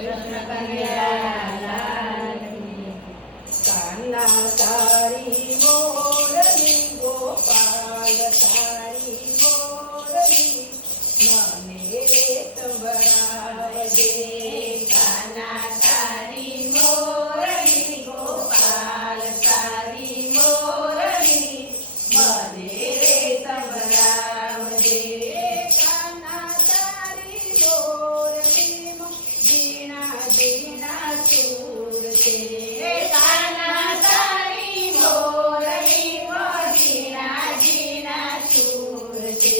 કૃષ્ણ કનૈયા લાલ કી. કાના તારી મોરલી ગોપાલ તારી મોરલી મને સંભળાવજે. કાના તારી મોરલી ગોપાલ તારી મોરલી મને સંભળાવજે. કાના તારી મોરલીમાં ઝીણા ઝીણા સૂર છે. કાના તારી મોરલીમાં ઝીણા ઝીણા સૂર છે.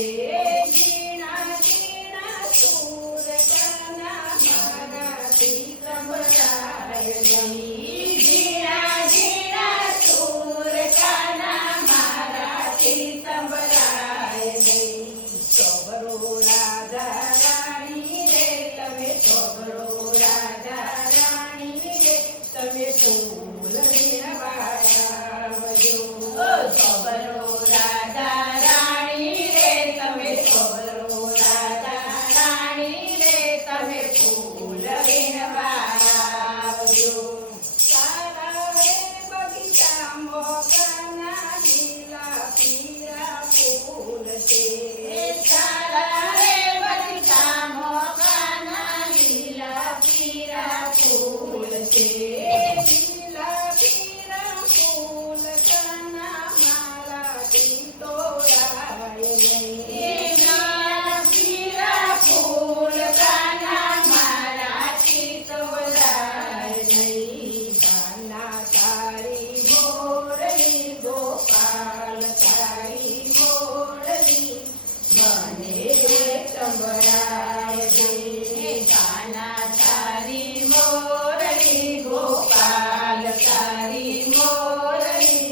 ઝીણા ઝીણા સૂર કાના મારાથી સંભળાય નહીં. ઝીણા ઝીણા સૂર કાના મારાથી સંભળાય નહીં. સોબરો રાધા રાણી રે તમે સોબરો રાધા રાણી રે તમે ફૂલ વીણવાવજો. સોબરો રાધા રાણી રે તમે સોબરો રાધા રાણી રે તમે ફૂલ વીણવાવજો. તારા રે બગીચામાં કાના લીલા પીળા ફૂલ છે. તારા રે બગીચામાં કાના લીલા પીળા ફૂલ છે. લીલા પીળા ફૂલ કાના મારાથી તોડાય નહીં. લીલા પીળા ફૂલ કાના મારાથી તોડાય નહીં. કાના તારી મોરલી ગોપાલ તારી મોરલી મને સંભળાવજે. કાના તારી મોરલી ગોપાલ તારી મોરલી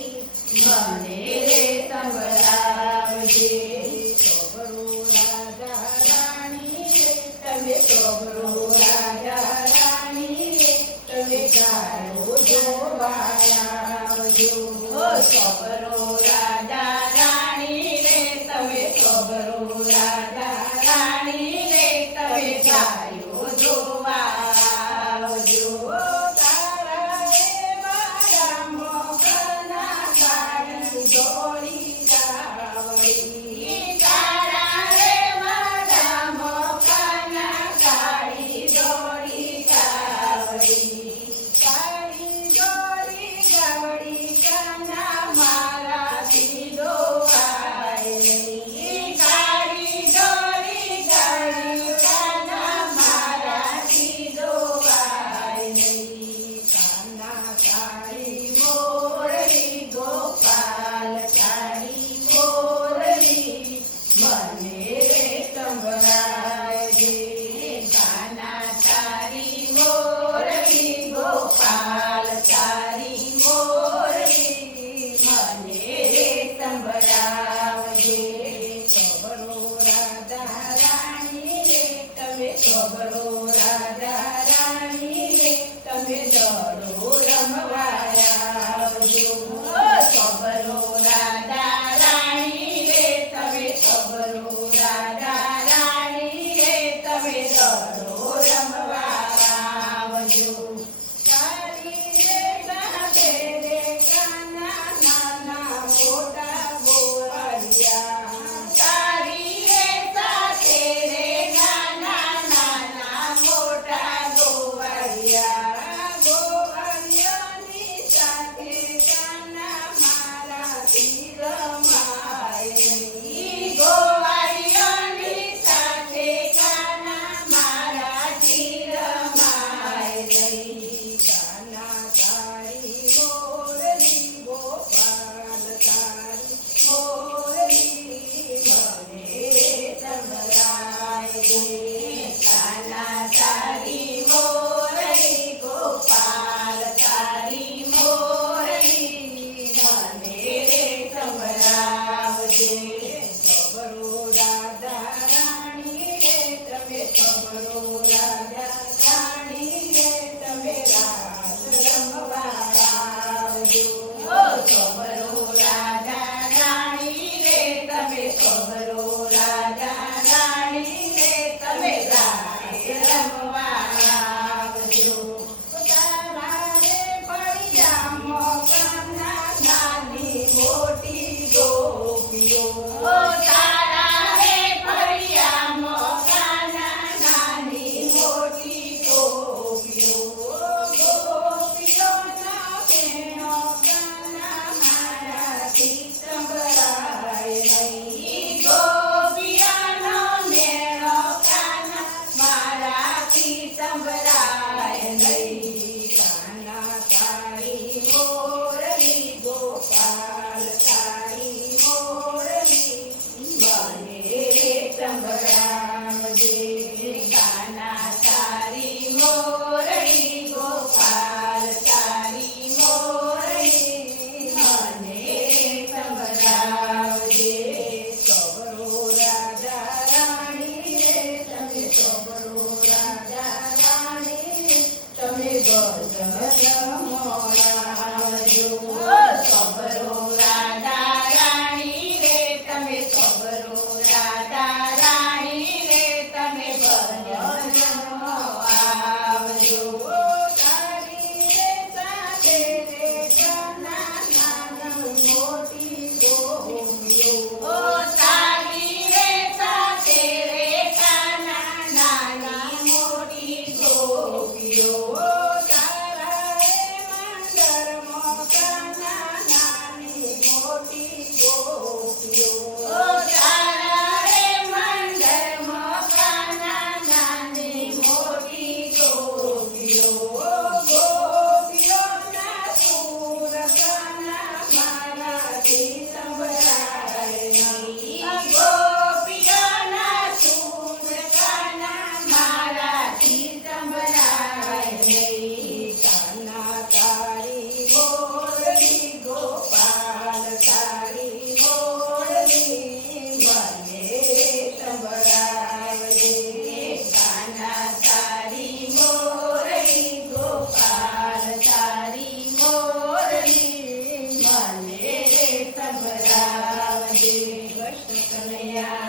મને સંભળાવજે. સોબરો રાધા રાણી રે તમે સોબરો રાધા રાણી રે તમે ગાયો જોવાવજો. સોબરો રાધા રાણી રે તમે સોબરો રાધા રાણી રે તમે ગાયો જોવાવજો. તારા રે મારા મોગના કાળી દોડી જાવડી. તારા રે મારા મોગના કાળી દોડી જાવડી. કાળી દોડી જાવડી કાના મારાથી દોવાય નહીં. કાળી દોડી જાવડી કાના મારાથી દોવાય નહીં. કાના તારી મોરલી ગોપાલ તારી મોરલી મને સંભળાવજે. કાના તારી મોરલી ગોપાલ તારી મોરલી મને સંભળાવજે. સોબરો રાધા રાણી રે તમે સોબરો રાધા રાણી રે તમે દડો રમવાવજો. સોબરો રાધા રાણી રે તમે સોબરો રાધા રાણી રે તમે દડો રમવાવજો. તારી રે ગાભે રે કાના નાના મોટા બોરડિયા. તારી રે સાથે રે નાના નાના મારાથી સંભળાય નહીં. કાના તારી મોરલી ગોપાલ તારી મોરલી મને સંભળાવજે. કાના તારી મોરલી ગોપાલ તારી મોરલી મને સંભળાવજે. સબરો રાજા રાણી રે તમે સબરો રાજા રાણી તમે ભજન મોડાવજો. સબરો રાજા રાણી રે તમે સબરો રાજા રાણી રે તમે ભજન આવજો. તારી રે સાથે રે નાના નાના મોટી ગોપીઓ. તારી રે સાથે રે નાના નાના મોટી ગોપીઓ. તારા રે મંદરમાં કાના નાની મોટી ગોપીઓ. તારા રે મંદરમાં કાના નાની મોટી ગોપીઓ. ગોપીઓના સુર કાના મારાથી સંભળાય નહીં. ગોપીઓના સુર કાના મારાથી સંભળાય નહીં. કાના તારી મોરલી ગોપાલ તારી મોરલી મને સંભળાવજે. કાના તારી મોરલી ગોપાલ તારી મોરલી મને સંભળાવજે. કૃષ્ણ કનૈયા